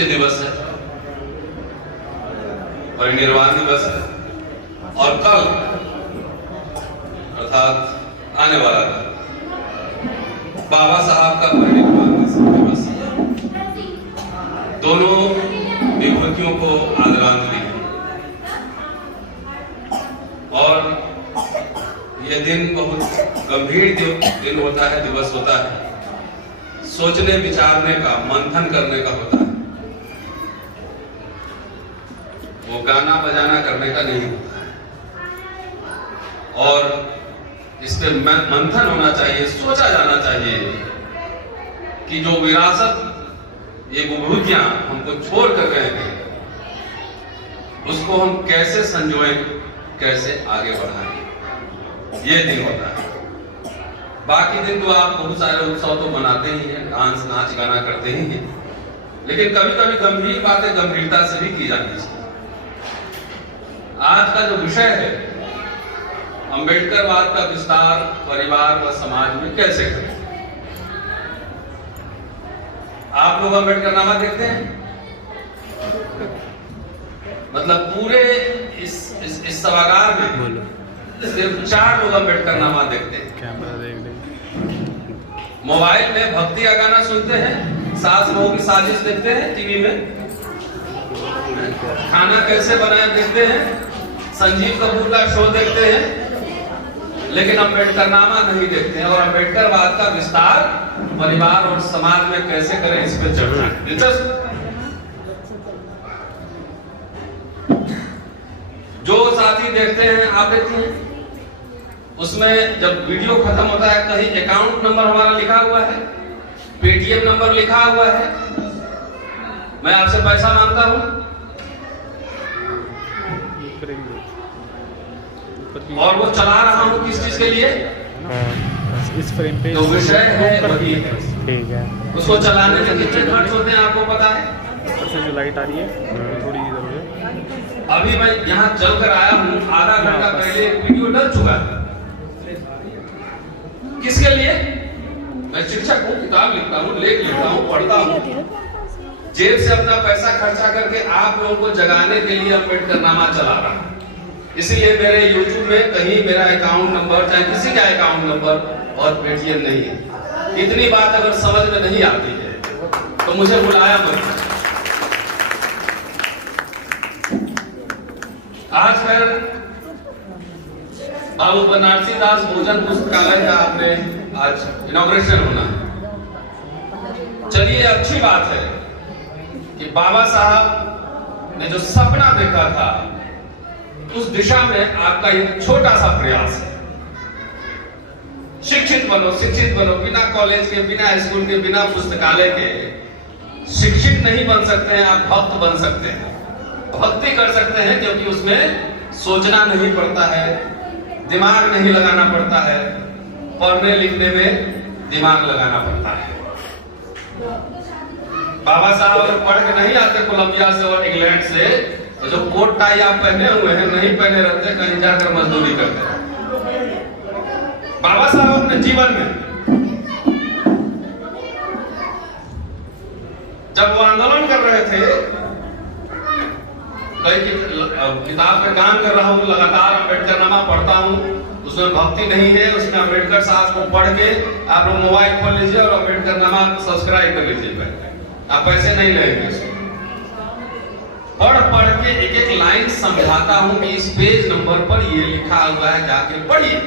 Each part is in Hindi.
मृत्यु दिवस है, परिनिर्वाण दिवस है, और कल अर्थात आने वाला कल बाबा साहब का परिनिर्वाण दिवस है। दोनों विभूतियों को आदरांजलि, और यह दिन बहुत गंभीर दिन होता है, दिवस होता है, सोचने विचारने का, मंथन करने का होता है। वो गाना बजाना करने का नहीं होता है, और इस पे मंथन होना चाहिए, सोचा जाना चाहिए कि जो विरासत ये विभूतियां हमको छोड़ कर गए थे, उसको हम कैसे संजोएं, कैसे आगे बढ़ाएं, ये दिन होता है। बाकी दिन तो आप बहुत सारे उत्सव तो मनाते ही हैं, डांस नाच गाना करते ही हैं, लेकिन कभी कभी गंभीर बातें गंभीरता से भी की जानी चाहिए। आज का जो विषय है, अंबेडकरवाद का विस्तार परिवार व समाज में कैसे करें। आप लोग अंबेडकरनामा देखते हैं? मतलब पूरे इस सभागार में सिर्फ 4 लोग अंबेडकरनामा देखते हैं। कैमरा देख ले। मोबाइल में भक्ति का गाना सुनते हैं, सास बहू की साजिश देखते हैं, टीवी में खाना कैसे बनाए देखते हैं, संजीव कपूर का शो देखते हैं, लेकिन अंबेडकरनामा नहीं देखते हैं। और अंबेडकरवाद का विस्तार परिवार और समाज में कैसे करें, इस पर चर्चा दिलचस्प। जो साथी देखते हैं, आप देखते हैं, उसमें जब वीडियो खत्म होता है, कहीं अकाउंट नंबर हमारा लिखा हुआ है, पेटीएम नंबर लिखा हुआ है, मैं आपसे पैसा मांगता हूं, और वो चला रहा हूं किस चीज के लिए? इस फ्रेम पे तो विषय है वही है। ठीक है, उसको चलाने में कितने खर्च होते हैं आपको पता है? ऊपर से जो लाइट आ रही है थोड़ी इधर है। अभी मैं यहाँ चल कर आया हूँ, आधा घंटा पहले वीडियो डल चुका है। किसके लिए? मैं शिक्षक हूँ, किताब लिखता हूँ, लेख लिखता हूँ, पढ़ता हूँ, जेब से अपना पैसा खर्चा करके आप लोगों को जगाने के लिए अंबेडकरनामा चला रहा हूँ। इसीलिए मेरे YouTube में कहीं मेरा अकाउंट नंबर, चाहे किसी का अकाउंट नंबर और पेटीएम नहीं है। इतनी बात अगर समझ में नहीं आती है तो मुझे बुलाया मत। आज फिर बाबू बनारसी दास भोजन पुस्तकालय का आपने आज इनॉग्रेशन होना है। चलिए, अच्छी बात है कि बाबा साहब ने जो सपना देखा था, उस दिशा में आपका एक छोटा सा प्रयास है। शिक्षित बनो, शिक्षित बनो। बिना कॉलेज के, बिना स्कूल के, बिना पुस्तकालय के शिक्षित नहीं बन सकते हैं आप, भक्त बन सकते हैं। भक्ति कर सकते हैं क्योंकि उसमें सोचना नहीं पड़ता है, दिमाग नहीं लगाना पड़ता है। पढ़ने लिखने में दिमाग लगाना पड़ता है। बाबा साहब अगर पढ़ के नहीं आते कोलंबिया से और इंग्लैंड से, तो जो कोट टाई आप पहने हुए हैं नहीं पहने रहते, कहीं जाकर मजदूरी करते हैं। बाबा साहब अपने जीवन में जब वो आंदोलन कर रहे थे, कई किताब पे काम कर रहा हूँ, लगातार अंबेडकरनामा पढ़ता हूँ, उसमें भक्ति नहीं है, उसमें अंबेडकर साहब को पढ़ के आप लोग मोबाइल खोल लीजिए और अंबेडकरनामा सब्सक्राइब कर लीजिए। आप पैसे नहीं लेंगे। पढ़ के एक एक लाइन समझाता हूं कि इस पेज नंबर पर ये लिखा हुआ है, जाके पढ़िए।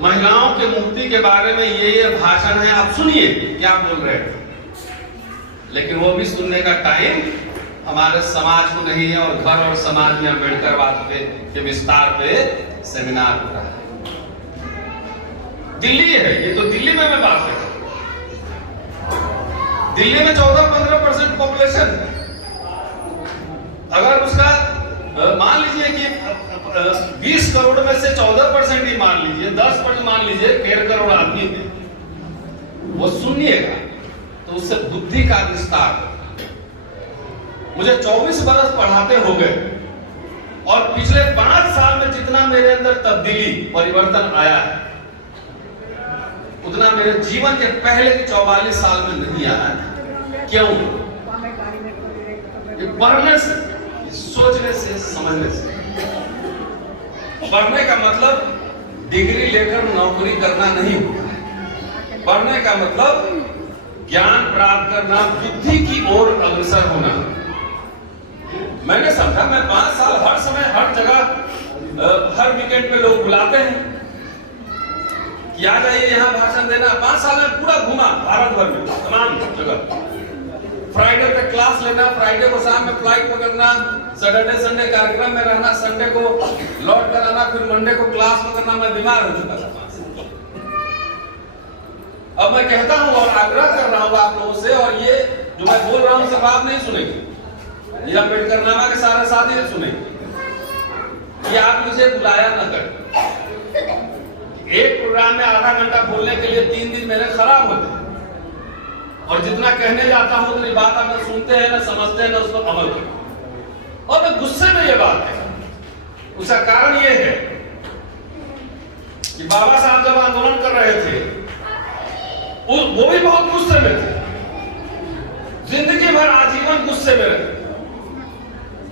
महिलाओं के मुक्ति के बारे में ये भाषण है, आप सुनिए क्या बोल रहे हैं। लेकिन वो भी सुनने का टाइम हमारे समाज को नहीं है, और घर और समाज में अंबेडकरवाद के विस्तार पे सेमिनार हो रहा है। दिल्ली है ये, तो दिल्ली में मैं बात कर, दिल्ली में 14-15% पॉपुलेशन, अगर उसका मान लीजिए कि 20 करोड़ में से 14% ही मान लीजिए, 10% मान लीजिए, 1.5 करोड़ आदमी में वो सुनिएगा तो उससे बुद्धि का विस्तार। मुझे 24 बरस पढ़ाते हो गए, और पिछले 5 साल में जितना मेरे अंदर तब्दीली परिवर्तन आया है, उतना मेरे जीवन के पहले के 44 साल में नहीं आया है। क्यों? ये पढ़ने से, सोचने से, समझने से। पढ़ने का मतलब डिग्री लेकर नौकरी करना नहीं होता है। पढ़ने का मतलब ज्ञान प्राप्त करना, बुद्धि की ओर अग्रसर होना। मैंने समझा, मैं 5 साल हर समय हर जगह हर वीकेंड पे लोग बुलाते हैं कि आ जाइए यहाँ भाषण देना। 5 साल में पूरा घूमा भारत भर में, तमाम जगह। फ्राइडे पे क्लास लेना, फ्राइडे को शाम में फ्लाइट पकड़ना, सैटरडे संडे कार्यक्रम में रहना, संडे को लौट कर आना, फिर मंडे को क्लास पकड़ना। मैं बीमार हो चुका था 5 साल। अब मैं कहता हूँ और आग्रह कर रहा हूँ आप लोगों से, और ये जो मैं बोल रहा हूँ सब आप नहीं सुनेंगे, ये अम्बेडकर नामा के सारे साथी नहीं सुनेंगे कि आप मुझे बुलाया न करें। एक प्रोग्राम में आधा घंटा बोलने के लिए 3 दिन मेरे खराब होते हैं, और जितना कहने जाता हूं उतनी बात आप न सुनते हैं, न समझते हैं, न उस पर अमल करते हैं। और मैं गुस्से में ये बात है। उसका कारण ये है कि बाबा साहब जब आंदोलन कर रहे थे, वो भी बहुत गुस्से में थे, जिंदगी भर आजीवन गुस्से में रहे।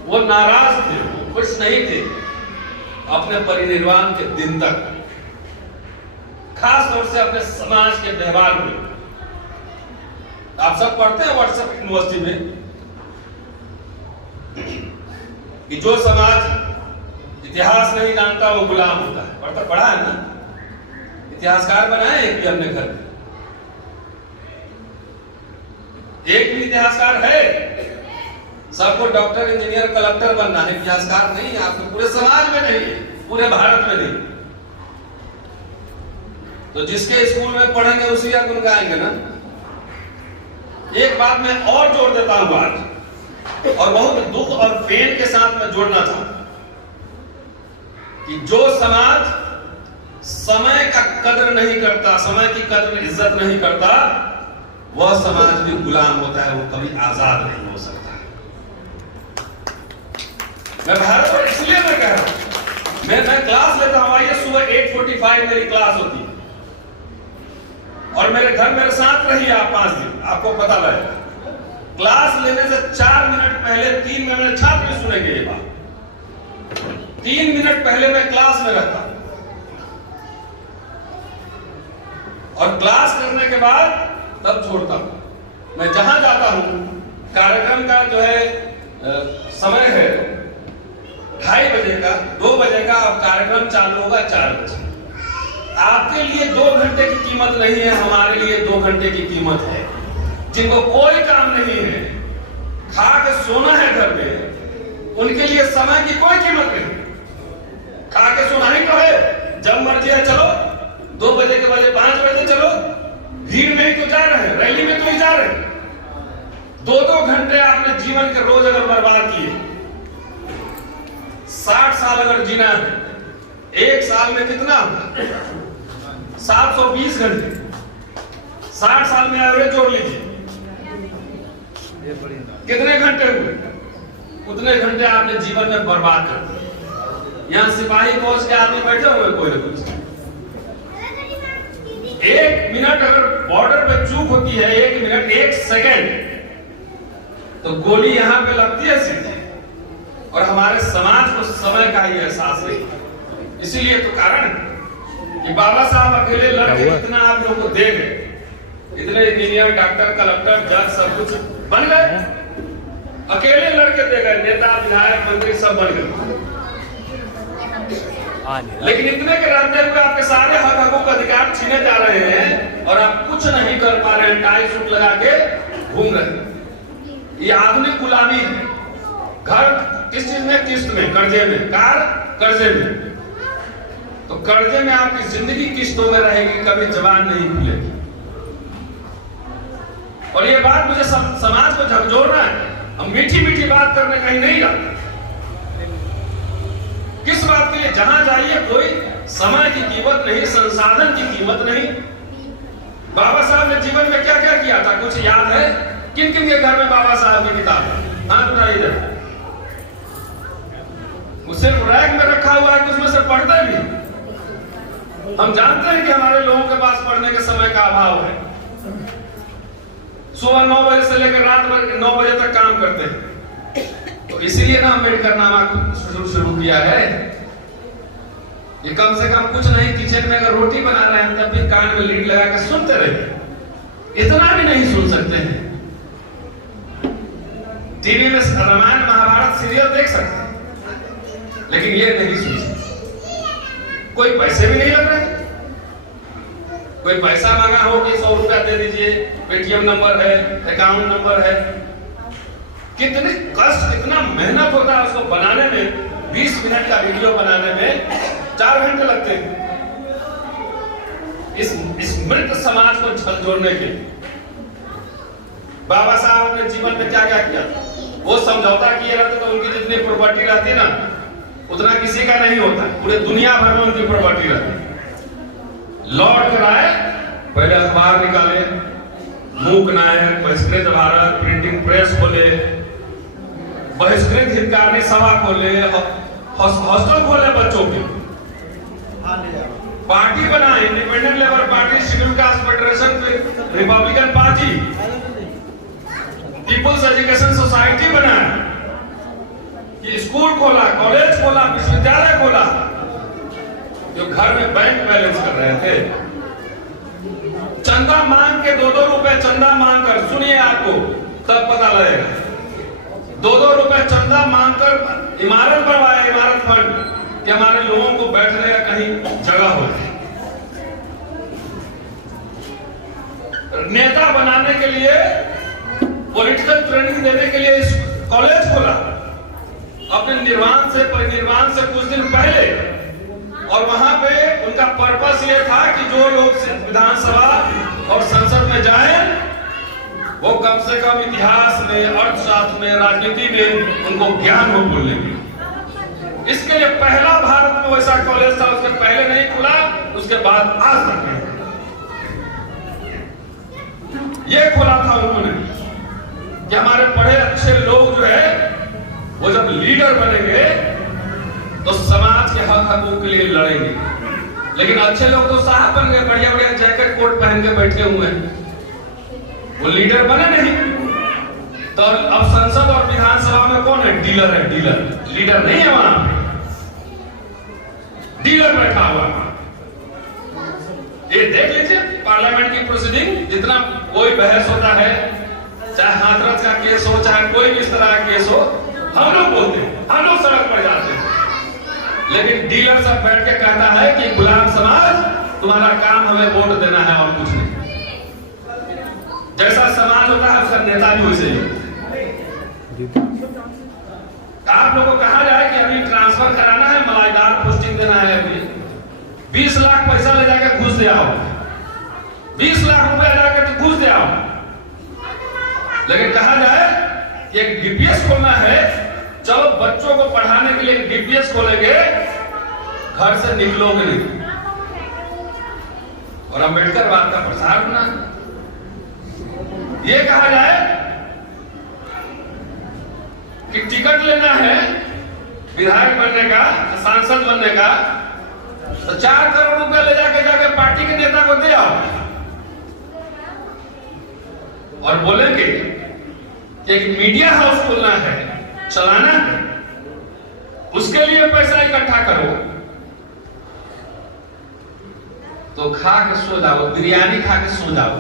वो नाराज थे, खुश नहीं थे अपने परिनिर्वाण के दिन तक, खास तौर से अपने समाज के व्यवहार में। आप सब पढ़ते हैं व्हाट्सएप यूनिवर्सिटी में कि जो समाज इतिहास नहीं जानता वो गुलाम होता है। पढ़ा है ना? इतिहासकार बनाए एक भी अपने घर में? एक भी इतिहासकार है? सबको डॉक्टर, इंजीनियर, कलेक्टर बनना है, इतिहासकार नहीं। आपको पूरे समाज में नहीं, पूरे भारत में नहीं। तो जिसके स्कूल में पढ़ेंगे उसी का गुण गाएंगे ना। एक बात मैं और जोड़ देता हूं आज, और बहुत दुख और पेन के साथ मैं जोड़ना चाहता हूं कि जो समाज समय का कदर नहीं करता, समय की कदर इज्जत नहीं करता, वह समाज भी गुलाम होता है, वो कभी आजाद नहीं हो सकता। मैं भारत और इसलिए मैं कह रहा हूं, मैं क्लास लेता हूं, आइए सुबह 8:45 मेरी क्लास होती है, और मेरे घर मेरे साथ रहिए आप 5 दिन, आपको पता लगेगा। क्लास लेने से 4 मिनट पहले 3 मिनट छात्र सुनेंगे ये बात। 3 मिनट पहले मैं क्लास में रहता हूं, और क्लास करने के बाद तब छोड़ता हूं। मैं जहां जाता हूं, कार्यक्रम का जो है समय है 2:30 बजे का, 2 बजे का, और कार्यक्रम चालू होगा 4 बजे। आपके लिए 2 घंटे की कीमत नहीं है, हमारे लिए 2 घंटे की कीमत है। जिनको कोई काम नहीं है, खा के सोना है घर में, उनके लिए समय की कोई कीमत नहीं। खा के सोना ही तो है, जब मर्जी है चलो, 2 बजे के बजे 5 बजे चलो, भीड़ में ही तो जा रहे हैं, रैली में तो ही जा रहे हैं। 2-2 घंटे आपने जीवन के रोज अगर बर्बाद किए, 60 साल अगर जीना है, 1 साल में कितना? 720 घंटे। 60 साल में एवरेज जोड़ लीजिए, कितने घंटे हुए? उतने घंटे आपने जीवन में बर्बाद कर दिए। यहां सिपाही फौज के आदमी बैठे हुए कोई ना कुछ। 1 मिनट अगर बॉर्डर पे चूक होती है, 1 मिनट 1 सेकेंड, तो गोली यहां पे लगती है सीधे। और हमारे समाज को समय का ही एहसास नहीं। इसीलिए तो कारण कि बाबा साहब अकेले लड़के इतना आप लोगों को दे गए, इतने इंजीनियर, डॉक्टर, कलेक्टर, जज सब कुछ बन गए, अकेले लड़के दे गए, नेता, विधायक, मंत्री सब बन गए। लेकिन इतने के रहते हुए आपके सारे हक हकूक अधिकार छीने जा रहे हैं, और आप कुछ नहीं कर पा रहे हैं, टाई सूट लगा के घूम रहे हैं। ये आधुनिक गुलामी है। घर किस चीज में? किस्त में, कर्जे में, कार कर्जे में। तो कर्जे में आपकी जिंदगी किस्तों में रहेगी, कभी जबान नहीं खुलेगी। और ये बात मुझे समाज को झकझोरना है। हम मीठी मीठी बात करने कहीं नहीं जाते। किस बात के लिए? जहां जाइए कोई समय की कीमत नहीं, संसाधन की कीमत नहीं। बाबा साहब ने जीवन में क्या क्या किया था, कुछ याद है? किन किन के घर में बाबा साहब की किताब है? हाथ उठाइए। वो सिर्फ रैक में रखा हुआ है कि उसमें से पढ़ते भी। हम जानते हैं कि हमारे लोगों के पास पढ़ने के समय का अभाव है। सुबह 9 बजे से लेकर रात 9 बजे तक काम करते हैं। तो इसीलिए ना अम्बेडकर नामा शुरू किया है। ये कम से कम कुछ नहीं, किचन में अगर रोटी बना रहे हैं तब भी कान में लीड लगा के सुनते रहे। इतना भी नहीं सुन सकते हैं। टीवी में रामायण महाभारत सीरियल देख सकते हैं, लेकिन ये नहीं सुन सकते। कोई पैसे भी नहीं लग रहे। कोई पैसा मांगा हो कि 100 रुपया दे दीजिए, पेटीएम नंबर है, अकाउंट नंबर है। कितने कष्ट, कितना मेहनत होता है उसको बनाने में। 20 मिनट का वीडियो बनाने में 4 घंटे लगते हैं। इस मृत समाज को झकझोरने के बाबा साहब अपने जीवन में क्या क्या किया। वो समझौता किए रहते तो उनकी जितनी प्रॉपर्टी रहती ना, उतना किसी का नहीं होता। पूरे दुनिया भर में उनकी प्रॉपर्टी रहती। लौट कर आए, पहले अखबार निकाले, मूक नायक, बहिष्कृत भारत, प्रिंटिंग प्रेस खोले, बहिष्कृत हितकारी सभा खोले, हॉस्टल खोले बच्चों के, पार्टी बनाए, independent labour party, scheduled caste federation, republican party, people's education society बनाया, कि स्कूल खोला, कॉलेज खोला, विश्वविद्यालय खोला। जो घर में बैंक बैलेंस कर रहे थे, चंदा मांग के 2-2 रुपए चंदा मांग कर, सुनिए आपको तब पता लगेगा। 2-2 रुपए चंदा मांगकर इमारत बनवाया, इमारत फंड, कि हमारे लोगों को बैठने का कहीं जगह हो जाए। नेता बनाने के लिए, पॉलिटिकल ट्रेनिंग देने के लिए कॉलेज खोला अपने निर्वाण से, परिनिर्वाण से कुछ दिन पहले। और वहां पे उनका पर्पस ये था कि जो लोग विधानसभा और संसद में जाएं, वो कम से कम इतिहास में, अर्थशास्त्र में, राजनीति में उनको ज्ञान हो बोलने की। इसके लिए पहला भारत में वैसा कॉलेज था। उसके पहले नहीं खुला, उसके बाद आज तक नहीं। ये खोला था उन्होंने कि हमारे पढ़े अच्छे लोग जो है वो जब लीडर बनेंगे तो समाज के हक हकूक के लिए लड़ेंगे। लेकिन अच्छे लोग तो साहब बन गए, बढ़िया बढ़िया जैकेट कोट पहन के बैठे हुए हैं, वो लीडर बने नहीं। तो अब संसद और विधानसभा में कौन है? डीलर है, डीलर। लीडर नहीं है वहां, डीलर बैठा हुआ। ये देख लीजिए पार्लियामेंट की प्रोसीडिंग, जितना कोई बहस होता है, चाहे हाथरस का केस हो, चाहे कोई भी इस तरह का केस हो, हम लोग बोलते हैं, हम लोग सड़क पर जाते हैं। लेकिन डीलर सब बैठ के कहता है कि गुलाम समाज, तुम्हारा काम हमें वोट देना है और कुछ नहीं। जैसा समाज होता है उसका नेता भी वैसे ही। आप लोगों को कहा जाए कि अभी ट्रांसफर कराना है, मलाईदार पोस्टिंग देना है, अभी 20 लाख पैसा ले जाकर घूस दे आओ, 20 लाख रुपया जाकर घूस दे आओ। लेकिन कहा जाए कि एक डीपीएस खोलना है, चलो बच्चों को पढ़ाने के लिए डीपीएस खोलेंगे, घर से निकलोगे नहीं। और अम्बेडकर बात का प्रसार होना। ये कहा जाए कि टिकट लेना है विधायक बनने का, सांसद बनने का, तो 4 करोड़ रुपया ले जाके पार्टी के नेता को दे आओ और बोलेंगे कि एक मीडिया हाउस खोलना है, चलाना है, उसके लिए पैसा इकट्ठा करो। तो खा के सो जाओ, बिरयानी खा के सो जाओ।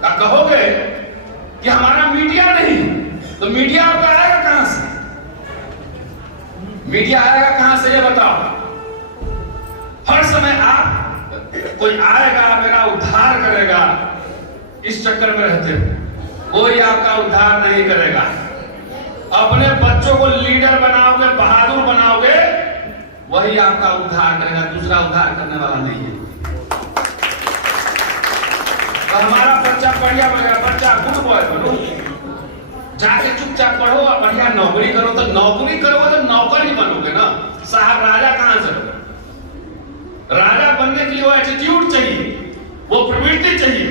क्या कहोगे कि हमारा मीडिया नहीं, तो मीडिया आपका आएगा कहां से? मीडिया आएगा कहां से ये बताओ। हर समय आप, कोई आएगा मेरा उद्धार करेगा, इस चक्कर में रहते हो। कोई आपका उद्धार नहीं करेगा। अपने बच्चों को लीडर बनाओगे, बहादुर बनाओगे, वही आपका उद्धार करेगा, दूसरा उद्धार करने वाला नहीं है। तो हमारा बच्चा बढ़िया बनेगा, बच्चा गुड बॉय बनो, जाके चुपचाप पढ़ो और बढ़िया नौकरी करो। तो नौकरी करोगे तो नौकर ही बनोगे ना साहब। राजा कहां से बनो? राजा बनने के लिए वो एटीट्यूड चाहिए, वो प्रवृत्ति चाहिए,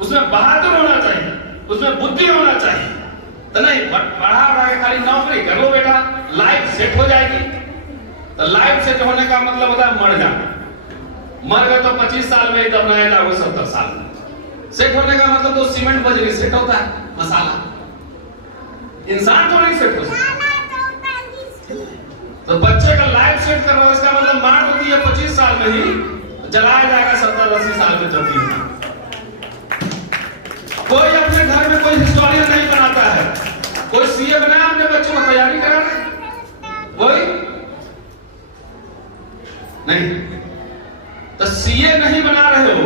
उसमें बहादुर होना चाहिए, उसमें बुद्धि होना चाहिए। तो नहीं पढ़ा के खाली नौकरी कर लो बेटा, लाइफ सेट हो जाएगी। तो लाइफ सेट होने का मतलब होता है मर जाना। मर गए तो 25 साल में ही दफनाया जाओगे, 70 साल में। सेट होने का मतलब तो सीमेंट बजरी सेट होता है, मसाला। इंसान तो नहीं सेट हो सकता। तो बच्चे का लाइफ सेट कर रहा है, इसका मतलब मार होती है 25 साल में ही, जलाया जाएगा 70-80 साल में जब भी। कोई अपने घर में कोई हिस्टोरियन नहीं बनाता है, कोई सीए बनाया अपने बच्चों को तैयारी करा रहे, कोई नहीं। तो सीए नहीं बना रहे हो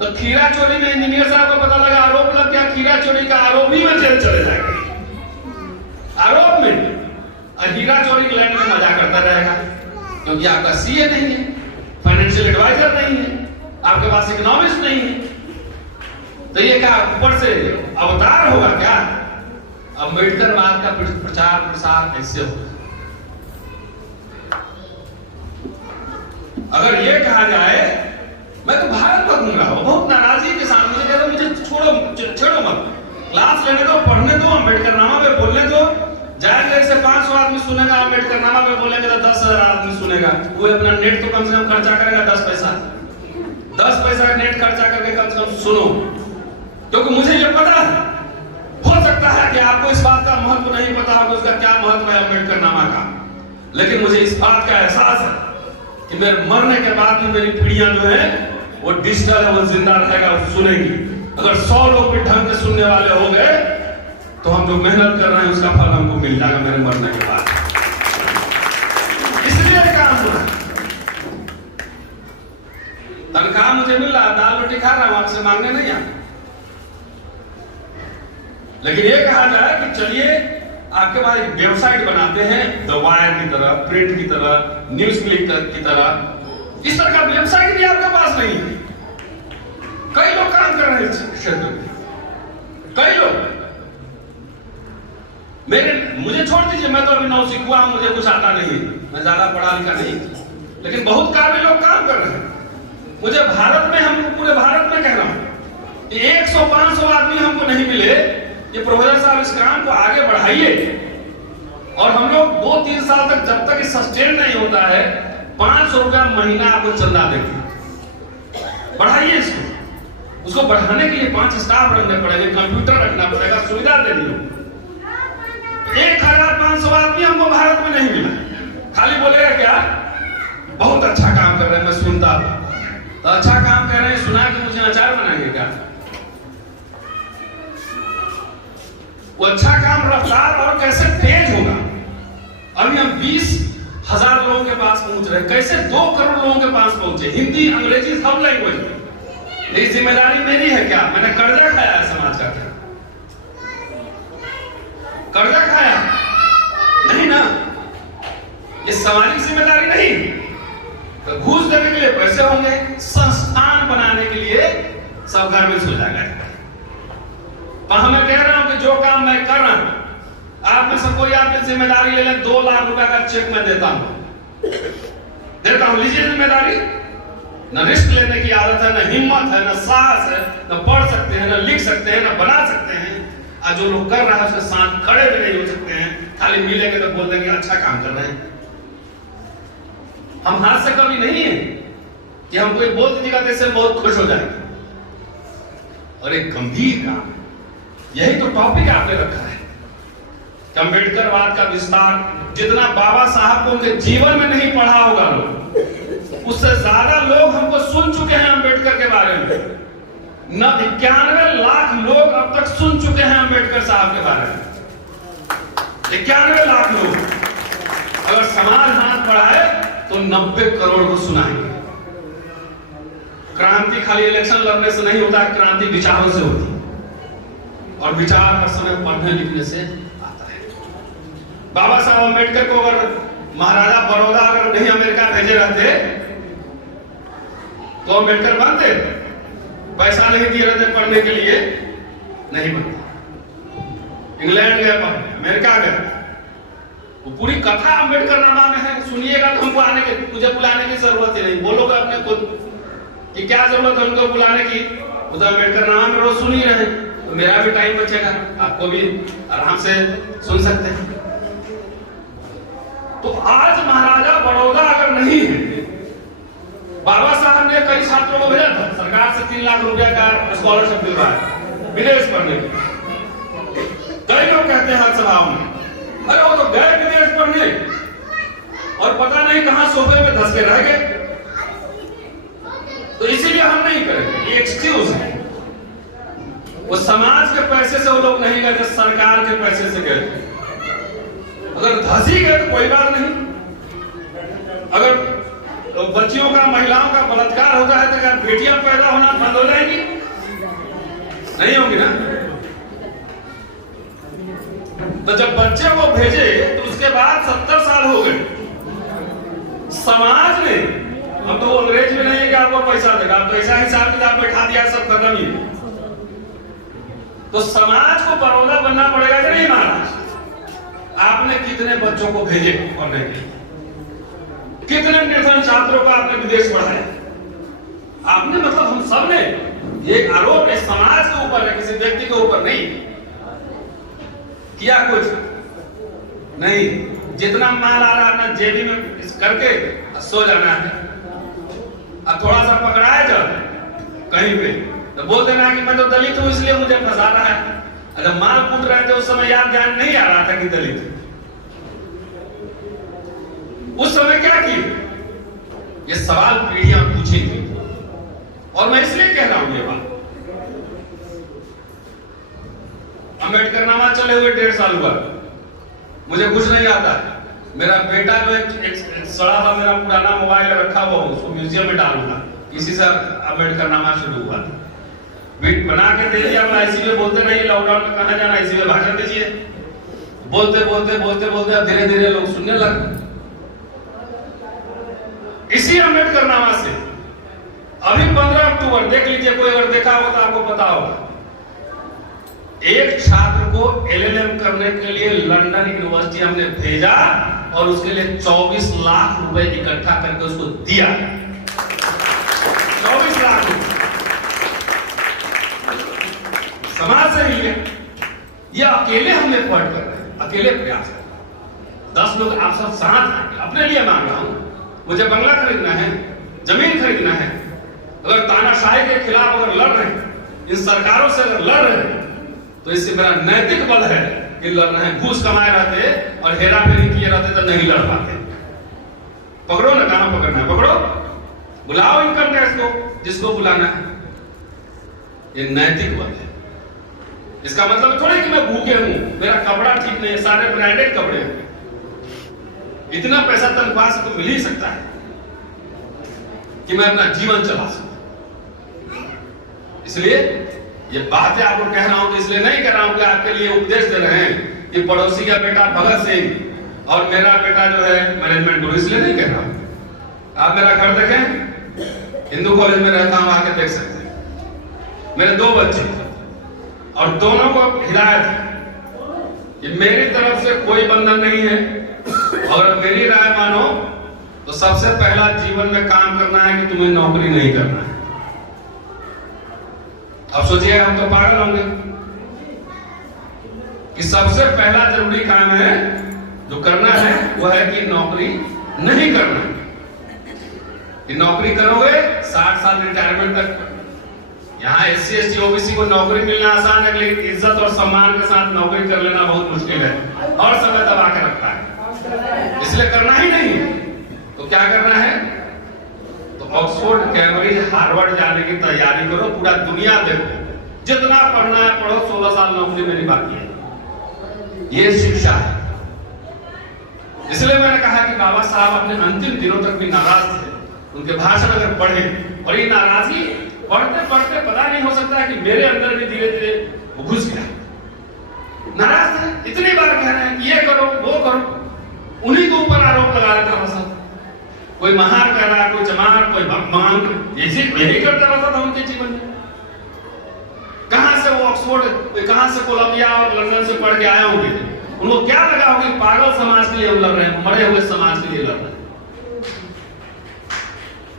तो खीरा चोरी में इंजीनियर साहब को पता लगा, आरोप लग गया, खीरा चोरी का आरोपी में जेल चले जाएंगे, आरोप में। और हीरा चोरी के लैंड में मजा करता रहेगा, क्योंकि आपका सीए नहीं है, फाइनेंशियल एडवाइजर नहीं है, आपके पास इकोनॉमिस्ट नहीं है। तो ये क्या ऊपर से अवतार होगा क्या? अम्बेडकरवाद का प्रचार प्रसार ऐसे होगा। अगर ये कहा जाए, मैं तो भारत पर घूम रहा हूं बहुत नाराजगी के साथ, मुझे कहते मुझे छोड़ो छेड़ो मत, क्लास लेने दो, पढ़ने दो, अम्बेडकरनामा पे बोलने दो। जाएंगे ऐसे 500 आदमी सुनेगा, अम्बेडकरनामा पे बोलेंगे तो 10,000 आदमी सुनेगा। वो अपना नेट तो कम से कम खर्चा करेगा 10 पैसा नेट खर्चा करके कम से कम सुनो। क्योंकि मुझे ये पता है, हो सकता है कि आपको इस बात का महत्व नहीं पता होगा, उसका क्या महत्व है अम्बेडकरनामा का, लेकिन मुझे इस बात का एहसास है कि मेरे मरने के बाद भी मेरी पीढ़ियां जो है वो डिजिटल है, वो जिंदा रहेगा, वो सुनेगी। अगर 100 लोग भी ढंग के सुनने वाले हो गए तो हम जो मेहनत कर रहे हैं उसका फल हमको मिल जाएगा मेरे मरने के बाद। इसलिए काम हुआ, तनख्वाह मुझे मिल रहा, दाल रोटी खा रहा हूं, आपसे मांगने नहीं आता। लेकिन ये कहा जाए कि चलिए आपके पास एक वेबसाइट बनाते हैं, द वायर की तरह, प्रिंट की तरह, न्यूज क्लिक की तरह, इस तरह का वेबसाइट भी आपके पास नहीं है। कई लोग काम कर रहे हैं इस क्षेत्र में, कई लोग। मुझे छोड़ दीजिए, मैं तो अभी नौसिखुआ हूं, मुझे कुछ आता नहीं, मैं ज्यादा पढ़ा लिखा नहीं, लेकिन बहुत काबिल लोग काम कर रहे हैं। मुझे भारत में, हम पूरे भारत में कह रहा हूं कि 100-500 आदमी हमको नहीं मिले, ये प्रोफेसर साहब इस काम को आगे बढ़ाइए। और हम लोग 2-3 साल तक, जब तक सस्टेन नहीं होता है, 500 रुपया महीना आपको चंदा देंगे, बढ़ाइए इसको। उसको बढ़ाने के लिए 5 स्टाफ रखने पड़ेंगे, कंप्यूटर रखना पड़ेगा, सुविधा देनी हो। 1500 आदमी हमको भारत में नहीं मिला, खाली बोलेगा क्या बहुत अच्छा काम कर रहे हैं, मैं सुनता हूं। तो अच्छा काम कर रहे हैं सुना कि मुझे अचार बनाएंगे क्या? वो अच्छा काम रफ्तार और कैसे तेज होगा। अभी हम 20,000 लोगों के पास पहुंच रहे हैं, कैसे 2 करोड़ लोगों के पास पहुंचे, हिंदी अंग्रेजी सब लैंग्वेज में। ये जिम्मेदारी मेरी है क्या? मैंने कर्जा खाया है समाज का क्या? कर्जा खाया नहीं ना, ये सामाजिक जिम्मेदारी नहीं। तो घूस देने के लिए पैसे होंगे, संस्थान बनाने के लिए सब घर में सो जाएगा। पर मैं कह रहा हूं कि जो काम मैं कर रहा हूं, आप में से कोई आदमी जिम्मेदारी ले ले, 2 लाख रुपए का चेक मैं देता हूं, लीजिए जिम्मेदारी। न रिस्क लेने की आदत है, न हिम्मत है, न साहस है, न पढ़ सकते हैं, न लिख सकते हैं, न बना सकते हैं। आज जो लोग कर रहा है उसके साथ खड़े भी नहीं हो सकते हैं, खाली मिलेंगे तो बोल देंगे अच्छा काम कर रहे हैं। हम हाथ से कभी नहीं है कि हम कोई बोल दीजिएगा तो इससे बहुत खुश हो जाएंगे। और एक गंभीर काम है, यही तो टॉपिक आपने रखा है, अम्बेडकरवाद का विस्तार। जितना बाबा साहब को उनके जीवन में नहीं पढ़ा होगा लोग, उससे ज्यादा लोग हमको सुन चुके हैं अम्बेडकर के बारे में। 91 लाख लोग अब तक सुन चुके हैं अम्बेडकर साहब के बारे में। 91 लाख लोग। अगर समाज हाथ बढ़ाए तो 90 करोड़ को सुनाएंगे। क्रांति खाली इलेक्शन लड़ने से नहीं होता है, क्रांति विचारों से होती है, और विचार हर समय पढ़ने लिखने से आता है। बाबा साहब अम्बेडकर को अगर महाराजा बड़ौदा अगर नहीं अमेरिका भेजे रहते तो अम्बेडकर बनते, पैसा नहीं दिए रहते पढ़ने के लिए, नहीं बनते। इंग्लैंड गए, अमेरिका गए, वो पूरी कथा अम्बेडकरनामा में है, सुनिएगा तो हमको आने के, मुझे बुलाने की जरूरत ही नहीं। बोलोगे अपने खुद कि क्या जरूरत है उनको बुलाने की, वो तो अम्बेडकरनामा में रोज सुन ही रहे, तो मेरा भी टाइम बचेगा, आपको भी आराम से सुन सकते हैं। तो आज महाराजा बड़ौदा अगर नहीं है, बाबा साहब ने कई छात्रों को भेजा था, सरकार से 3 लाख रुपया का स्कॉलरशिप मिल रहा है विदेश पढ़ने के। कई लोग कहते हैं हर सभाओं में, अरे वो तो गए विदेश पढ़ने और पता नहीं कहां सोफे में धस के रह गए, तो इसीलिए हम नहीं करेंगे। ये एक्सक्यूज है। वो समाज के पैसे से वो लोग नहीं गए, सरकार के पैसे से गए। अगर धस ही गए तो कोई बात नहीं। अगर तो बच्चियों का, महिलाओं का बलात्कार होता है तो क्या बेटियां पैदा होना बंद हो जाएंगी? नहीं होगी ना। तो जब बच्चे को भेजे तो उसके बाद 70 साल हो गए, समाज ने, हम तो अंग्रेज में नहीं कि आपको पैसा देगा, तो ऐसा हिसाब किताब बैठा दिया, सब खत्म ही। तो समाज को बरौदा बनना पड़ेगा कि नहीं महाराज? आपने कितने बच्चों को भेजे पढ़ने के लिए? कितने निर्धन छात्रों को आपने विदेश पढ़ाया? आपने, मतलब हम सब ने, ये आरोप है समाज के ऊपर है, किसी व्यक्ति के ऊपर नहीं किया कुछ नहीं। जितना माल आ रहा है अपना जेबी में करके सो जाना है। अब थोड़ा सा पकड़ाया जाए कहीं पे तो बोल देना है कि मैं तो दलित हूं इसलिए मुझे फंसा रहा है। अगर माल कूट रहे थे उस समय याद ध्यान नहीं आ रहा था कि दलित, उस समय क्या किए? ये सवाल पीढ़ियां पूछेंगी। और मैं इसलिए कह रहा हूं ये बात, अम्बेडकर नामा चले हुए 1.5 साल हुआ, मुझे कुछ नहीं आता। मेरा बेटा जो एक सड़ा था, मेरा पुराना मोबाइल रखा हुआ, उसको म्यूजियम में डालूंगा। इसी से अम्बेडकर नामा शुरू हुआ था। बना के दे दिया। IC में बोलते नहीं, लॉकडाउन में कहां जाना, IC में भाषण दीजिए। बोलते बोलते बोलते बोलते धीरे धीरे लोग सुनने लगे। इसी अम्बेडकर नामा से अभी 15 अक्टूबर देख लीजिए, कोई अगर देखा हो तो आपको पता होगा, एक छात्र को LLM करने के लिए लंदन यूनिवर्सिटी हमने भेजा और उसके लिए 24 लाख रुपए इकट्ठा करके उसको दिया। 24 लाख रुपए समाज से ही है। ये अकेले हम एफर्ट कर रहे हैं, अकेले प्रयास कर रहे हैं। 10 लोग आप सब साथ हैं। अपने लिए मांग रहा हूं, मुझे बंगला खरीदना है, जमीन खरीदना है। अगर तानाशाही के खिलाफ अगर लड़ रहे हैं, इन सरकारों से अगर लड़ रहे हैं, तो इससे मेरा नैतिक बल है कि लड़ रहे हैं। घूस कमाए रहते और हेरा फेरी किए रहते तो नहीं लड़ पाते। पकड़ो ना, कहां पकड़ना है पकड़ो, बुलाओ इनकम टैक्स को, जिसको बुलाना है। ये नैतिक बल है। इसका मतलब थोड़ी कि मैं भूखे हूं, मेरा कपड़ा ठीक नहीं है, सारे ब्रांडेड कपड़े हैं। इतना पैसा तनख्वाह से तो मिल ही सकता है कि मैं अपना जीवन चला सकूं। इसलिए ये बातें आपको कह रहा हूं, तो इसलिए नहीं कह रहा हूं कि आपके लिए उपदेश दे रहे हैं कि पड़ोसी का बेटा भगत सिंह और मेरा बेटा जो है मैनेजमेंट गुरु, इसलिए नहीं कह रहा हूं। आप मेरा घर देखें, हिंदू कॉलेज में रहता हूं, आके देख सकते हैं। मेरे 2 बच्चे और दोनों को हिदायत है कि मेरी तरफ से कोई बंधन नहीं है, और मेरी राय मानो तो सबसे पहला जीवन में काम करना है कि तुम्हें नौकरी नहीं करना है। अब सोचिए, हम तो पागल होंगे कि सबसे पहला जरूरी काम है जो करना है वो है कि नौकरी नहीं करना है। कि नौकरी करोगे 60 साल रिटायरमेंट तक। यहाँ SC ST OBC को नौकरी मिलना आसान है, लेकिन इज्जत और सम्मान के साथ नौकरी कर लेना बहुत मुश्किल है और समय दबा के रखता है। इसलिए करना ही नहीं। तो क्या करना है? तो ऑक्सफोर्ड, कैम्ब्रिज, हार्वर्ड जाने की तैयारी करो, पूरा दुनिया देखो, जितना पढ़ना है पढ़ो। 16 साल नौकरी मेरी बाकी है। ये शिक्षा है। इसलिए मैंने कहा कि बाबा साहब अपने अंतिम दिनों तक भी नाराज थे। उनके भाषण अगर पढ़े, और ये नाराजगी पढ़ते पढ़ते पता नहीं, हो सकता है कि मेरे अंदर भी धीरे धीरे वो घुस गया। नाराज थे, इतनी बार कह रहे हैं कि ये करो वो करो, उन्हीं के ऊपर आरोप लगा रहे थे सब। कोई महार कर रहा, कोई चमार, कोई भगवान, यही करता रहता था उनके जीवन में। कहां से वो ऑक्सफोर्ड, कहां से कोलंबिया और लंदन से पढ़ के आए होंगे? उनको क्या लगा होगा कि पागल समाज के लिए हम लड़ रहे हैं, मरे हुए समाज के लिए लड़ रहे हैं।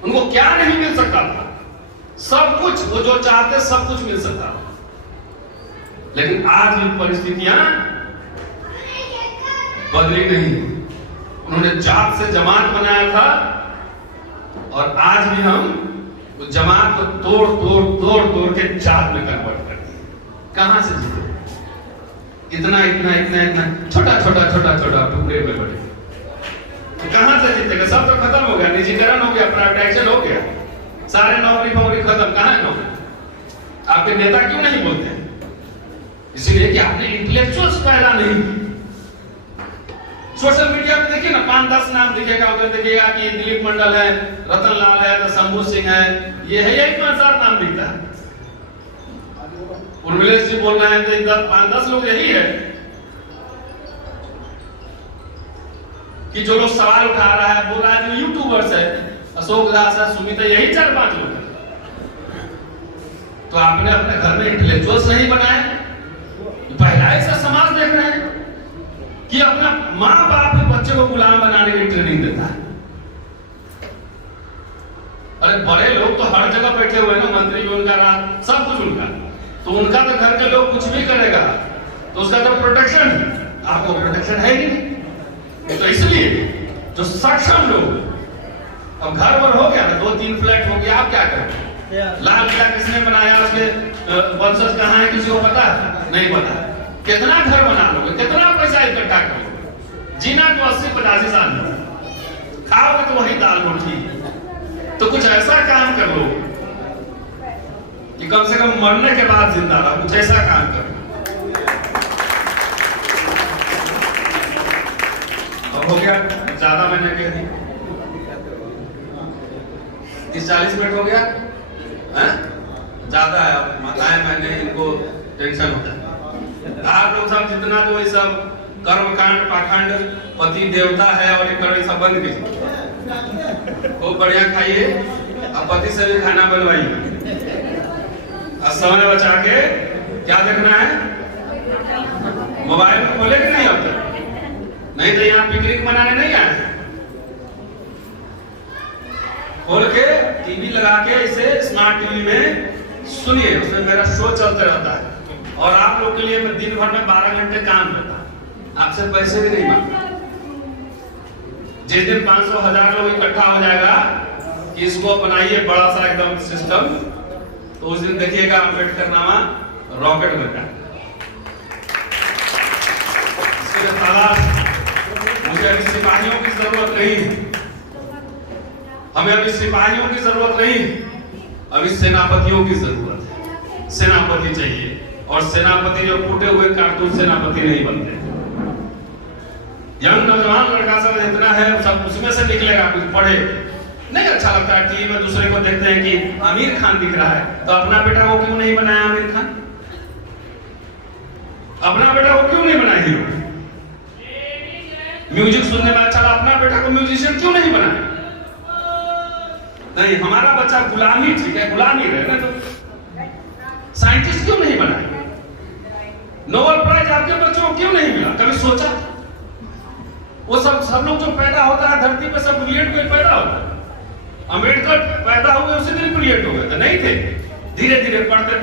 उनको क्या नहीं मिल सकता था? सब कुछ, वो जो चाहते सब कुछ मिल सकता था। लेकिन आज भी परिस्थितियां बदली नहीं। उन्होंने जात से जमात बनाया था और आज भी हम वो जमात को तोड़ के जात में कन्वर्ट कर दिए। कहां से जीते? इतना छोटा टुकड़े में बटे। तो कहां से जीतेगा? सब तो खत्म हो गया, निजीकरण हो गया, प्राइवेटाइजेशन हो गया, सारे नौकरी खत्म। कहां है नौकरी? आपके नेता क्यों नहीं बोलते हैं? इसलिए कि आपने इंटेलेक्चुअल्स पैदा नहीं। सोशल मीडिया पे देखिए ना, 5-10 नाम दिखेगा, उधर देखिएगा कि दिलीप मंडल है, रतन लाल है, तो शंभू सिंह है, ये है, यही 5-7 नाम दिखता है। उर्मिलेश जी बोल रहे हैं तो 5-10 लोग यही है कि जो लोग सवाल उठा रहा है, बोल रहा है, जो यूट्यूबर्स है, अशोक दास है, सुमिता, यही 4-5 लोग है। तो आपने अपने घर में इंटेलेक्चुअल्स नहीं बनाए। पहला ऐसा समाज देख रहे हैं कि अपना माँ बाप भी बच्चे को गुलाम बनाने की ट्रेनिंग देता है। अरे बड़े लोग तो हर जगह बैठे हुए हैं ना, मंत्री भी उनका, राज सब कुछ उनका, तो उनका तो घर के लोग कुछ भी करेगा तो उसका तो प्रोटेक्शन, आपको प्रोटेक्शन है ही नहीं। तो इसलिए जो सक्षम लोग, अब घर पर हो गया ना, 2-3 फ्लैट हो गया, आप क्या करेंगे? लाल किला किसने बनाया, उसके वंशज कहाँ है, किसी को पता नहीं पता। कितना घर बना लोगे, कितना पैसा इकट्ठा करोगे? जीना तो 80-85 साल में, खाओगे तो वही दाल रोटी। तो कुछ ऐसा काम कर लो कि कम से कम मरने के बाद जिंदा रहो, कुछ ऐसा काम करो। तो हो गया, ज्यादा मैंने कह दी, 30-40 मिनट हो गया, ज्यादा है। अब माताएं मैंने इनको टेंशन होता है। आप लोग सब जितना जो ये सब कर्मकांड पाखंड, पति देवता है और ये सब बंद कीजिए, खूब बढ़िया खाइए, अब पति से भी खाना बनवाइए, और समय बचा के क्या देखना है, मोबाइल में खोले कि नहीं? अब नहीं तो यहाँ पिकनिक मनाने नहीं आए, खोल के टीवी लगा के इसे स्मार्ट टीवी में सुनिए, उसमें मेरा शो चलते रहता है। और आप लोग के लिए मैं दिन भर में 12 घंटे काम करता हूं, आपसे पैसे भी नहीं मांगता। जिस दिन 500-1000 लोग इकट्ठा हो जाएगा कि इसको बनाइए बड़ा सा एकदम सिस्टम, तो उस दिन देखिएगा अम्बेडकर नामा रॉकेट बन जाएगा। इसके लिए तालाश, मुझे अभी सिपाहियों की जरूरत नहीं है, हमें अभी सिपाहियों की जरूरत नहीं, अभी सेनापतियों की जरूरत है। सेनापति चाहिए, और सेनापति जो फूटे हुए कारतूस सेनापति नहीं बनते। यंग नौजवान लड़का सब इतना है, सब उसमें से निकलेगा, कुछ पढ़े नहीं। अच्छा लगता है टीवी में दूसरे को देखते हैं कि आमिर खान दिख रहा है, तो अपना बेटा को क्यों नहीं बनाया आमिर खान? अपना बेटा को क्यों नहीं बनाया हीरो? म्यूजिक सुनने में अच्छा, अपना बेटा को म्यूजिशियन क्यों नहीं बनाया? नहीं, हमारा बच्चा गुलामी, ठीक है, गुलामी रहे ना, तो साइंटिस्ट क्यों नहीं बनाए? नोबेल प्राइज आपके बच्चों को क्यों नहीं मिला? कभी सोचा? वो सब लोग जो पैदा होता है धरती पे, सब ब्रिलियंट कोई पैदा होता है। अम्बेडकर पैदा हुए उसी दिन ब्रिलियंट हो गए थे? नहीं थे, धीरे धीरे पढ़ते।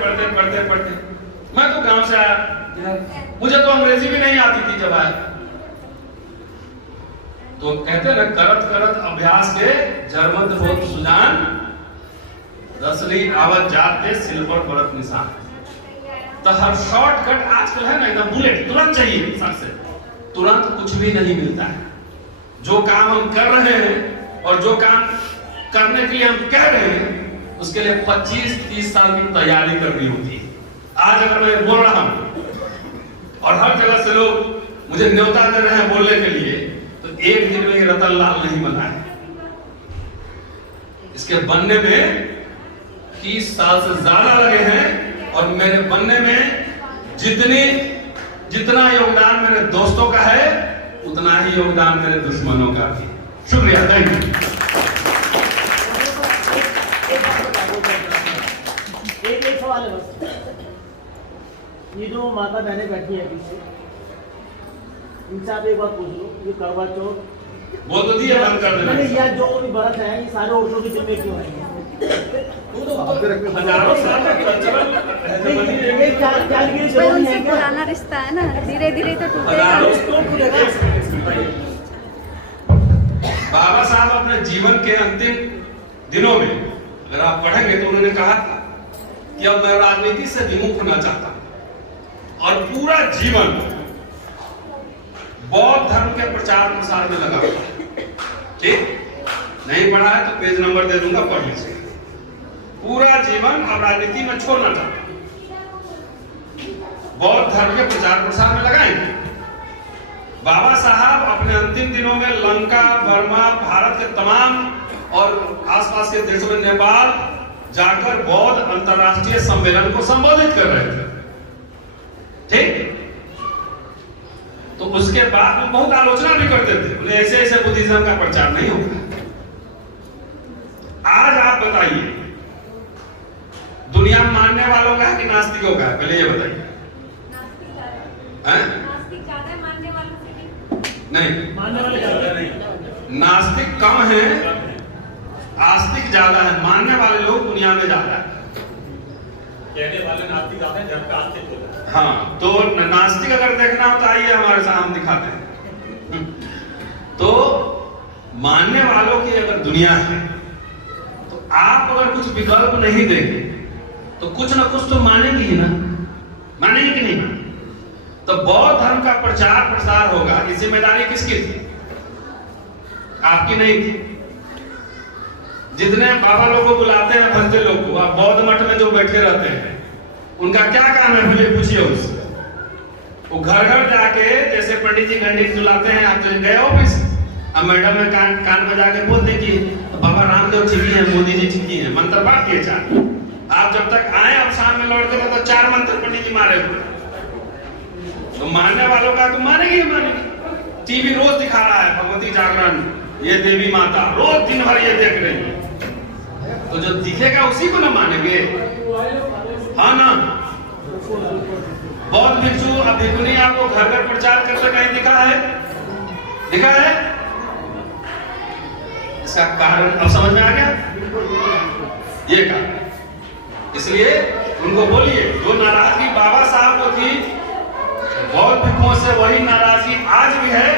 मैं तो गांव से आया, मुझे तो अंग्रेजी भी नहीं आती थी जब आया। तो कहते ना, करत अभ्यास के जरमत होत सुजान, रसली आवत जात के सिल पर पड़त निशान। तो हर शॉर्टकट आजकल है ना, एकदम बुलेट तुरंत चाहिए, सर से तुरंत कुछ भी नहीं मिलता है। जो काम हम कर रहे हैं और जो काम करने के लिए हम कह रहे हैं, उसके लिए 25-30 साल की तैयारी करनी होती है। आज अगर मैं बोल रहा हूं और हर जगह से लोग मुझे न्योता दे रहे हैं बोलने के लिए, तो एक दिन में रतन लाल नहीं बना है। इसके बनने में 30 साल से ज्यादा लगे हैं, और मेरे बनने में जितना योगदान मेरे दोस्तों का है, उतना ही योगदान मेरे दुश्मनों का भी। शुक्रिया, थैंक यू। एक सवाल है बस, ये जो माता बहने बैठी है पीछे, इनसे आप एक बात पूछ लो, ये करवा चौथ वो तो दिया बंद कर देना, या जो भी व्रत है, ये सारे औरतों के जिम्मे क्यों है? हजारों साल उनसे पुराना रिश्ता है ना, धीरे धीरे तो टूटेगा। बाबा साहब अपने जीवन के अंतिम दिनों में अगर आप पढ़ेंगे तो उन्होंने कहा था कि अब मैं राजनीति से विमुख होना चाहता हूं और पूरा जीवन बौद्ध धर्म के प्रचार प्रसार में लगा हुआ। ठीक, नहीं पढ़ा है तो पेज नंबर दे दूंगा, पढ़ लीजिए। पूरा जीवन अब राजनीति में छोड़ना चाहता हूं, बौद्ध धर्म के प्रचार प्रसार में लगाएंगे। बाबा साहब अपने अंतिम दिनों में लंका, बर्मा, भारत के तमाम और आसपास के देशों में, नेपाल जाकर बौद्ध अंतरराष्ट्रीय सम्मेलन को संबोधित कर रहे थे। ठीक, तो उसके बाद वो बहुत आलोचना भी करते थे, बोले ऐसे ऐसे बुद्धिज्म का प्रचार नहीं होगा। आज आप बताइए, दुनिया में मानने वालों का है कि नास्तिकों का है? पहले ये बताइए। नास्तिक ज्यादा है मानने वालों से नहीं, मानने वाले ज्यादा नहीं, नास्तिक कम है, आस्तिक ज्यादा है। मानने वाले लोग दुनिया में ज्यादा है। कहने वाले नास्तिक ज्यादा है, जब पे आस्तिक होता है। हाँ, तो नास्तिक अगर देखना हो तो आइए हमारे साथ, हम दिखाते हैं। तो मानने वालों की अगर दुनिया है तो आप अगर कुछ विकल्प नहीं देंगे तो कुछ ना कुछ तो मानेंगे ही ना, मानेंगे कि नहीं? तो बौद्ध धर्म का प्रचार प्रसार होगा, ये जिम्मेदारी किसकी थी? आपकी नहीं थी। जितने बाबा लोग को बुलाते हैं, भजते लोग को, आप बौद्ध मठ में जो बैठे रहते हैं, उनका क्या काम है? मुझे पूछिए उससे। वो घर घर जाके, जैसे पंडित जी घंटी बुलाते हैं, आप गए ऑफिस, अब मैडम में कान में जाके बोलते कि बाबा रामदेव ठीक है, मोदी जी ठीक है, मंत्र बांट दिए चार। आप जब तक आए, अब शाम में लौटते तो 4 मंत्र पंडित जी मारे हुए। तो मानने वालों का तो मानेगी, मानेगी। टीवी रोज दिखा रहा है भगवती जागरण, ये देवी माता रोज दिन भर ये देख रही है, तो जो दिखेगा उसी को ना मानेंगे। हाँ ना, बौद्ध भिक्षु अब भिक्षुनी आपको घर घर प्रचार करते कहीं दिखा है? दिखा है? इसका कारण अब समझ में आ गया? ये कारण, इसलिए उनको बोलिए, जो नाराजगी बाबा साहब को थी बौद्ध भिक्षुओं से, वही नाराजगी आज भी है।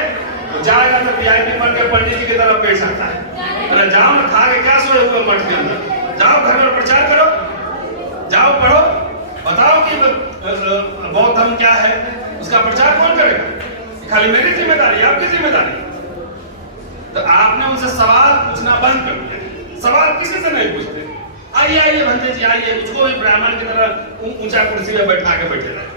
तो जाएगा तो वीआईपी बन के पंडित जी की तरफ पेश आता है। अरे जाओ ना, खा के क्या सोए हुए मठ के अंदर, जाओ घर घर प्रचार करो, जाओ पढ़ो, बताओ कि बौद्ध धर्म क्या है, उसका प्रचार कौन करेगा? खाली मेरी जिम्मेदारी, आपकी जिम्मेदारी। तो आपने उनसे सवाल पूछना बंद कर दिया, सवाल किसी से नहीं पूछते। आइए आइए भंते जी आइए, उसको भी ब्राह्मण की तरह ऊंचा कुर्सी में बैठा के बैठे रहे।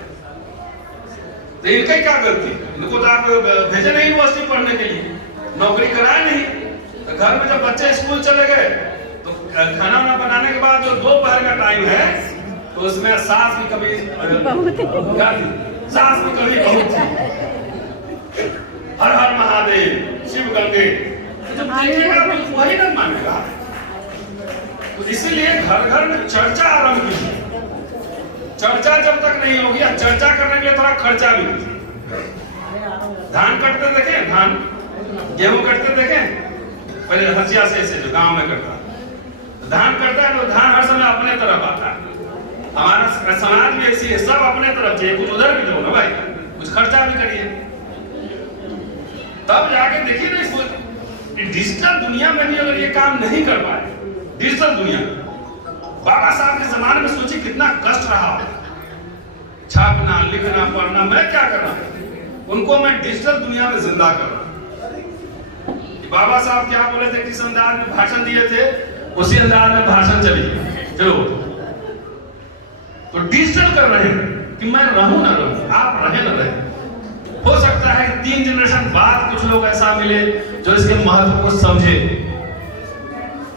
तो इनकी क्या गलती? इनको तो आप भेजे नहीं यूनिवर्सिटी पढ़ने के लिए, नौकरी कराए नहीं। तो घर में जब बच्चे स्कूल चले गए तो खाना वाना बनाने के बाद जो दोपहर का टाइम है, तो उसमें सास भी कभी सास भी कभी बहुत थी। हर हर महादेव, शिव गंगे, जब देखेगा तो वही नहीं मानेगा। तो इसीलिए घर घर में चर्चा आरंभ की। चर्चा जब तक नहीं होगी, चर्चा करने के लिए थोड़ा खर्चा भी होता। धान कटते देखे, धान गेहूं कटते देखे, पहले हसिया से ऐसे जो गांव में कटता, धान कटता है तो धान हर समय अपने तरफ आता है। हमारा समाज में ऐसी है, सब अपने तरफ चाहिए, कुछ उधर भी दो ना भाई, कुछ खर्चा भी करिए, तब जाके देखिए ना। डिजिटल दुनिया में भी अगर ये काम नहीं कर पाए, डिजिटल दुनिया, बाबा साहब के जमाने में सोचिए कितना कष्ट रहा, छापना, लिखना, पढ़ना, मैं क्या कर रहा हूं, उनको मैं डिजिटल दुनिया में जिंदा कर रहा हूं। बाबा साहब क्या बोले थे, किस अंदाज में भाषण दिए थे, उसी अंदाज में भाषण चलिए चलो। तो डिजिटल कर रहे हैं कि मैं रहूं ना रहूं, आप रहे ना रहे। हो सकता है 3 जनरेशन बाद कुछ लोग ऐसा मिले जो इसके महत्व को समझे।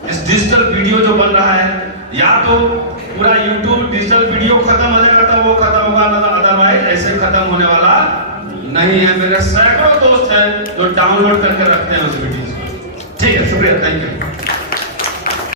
इस डिजिटल वीडियो जो बन रहा है, या तो पूरा YouTube डिजिटल वीडियो खत्म हो जाएगा तो वो खत्म होगा, अदरवाइज ऐसे खत्म होने वाला नहीं है। मेरे सैकड़ों दोस्त हैं जो डाउनलोड करके रखते हैं उस वीडियो को। ठीक है, शुक्रिया, थैंक यू।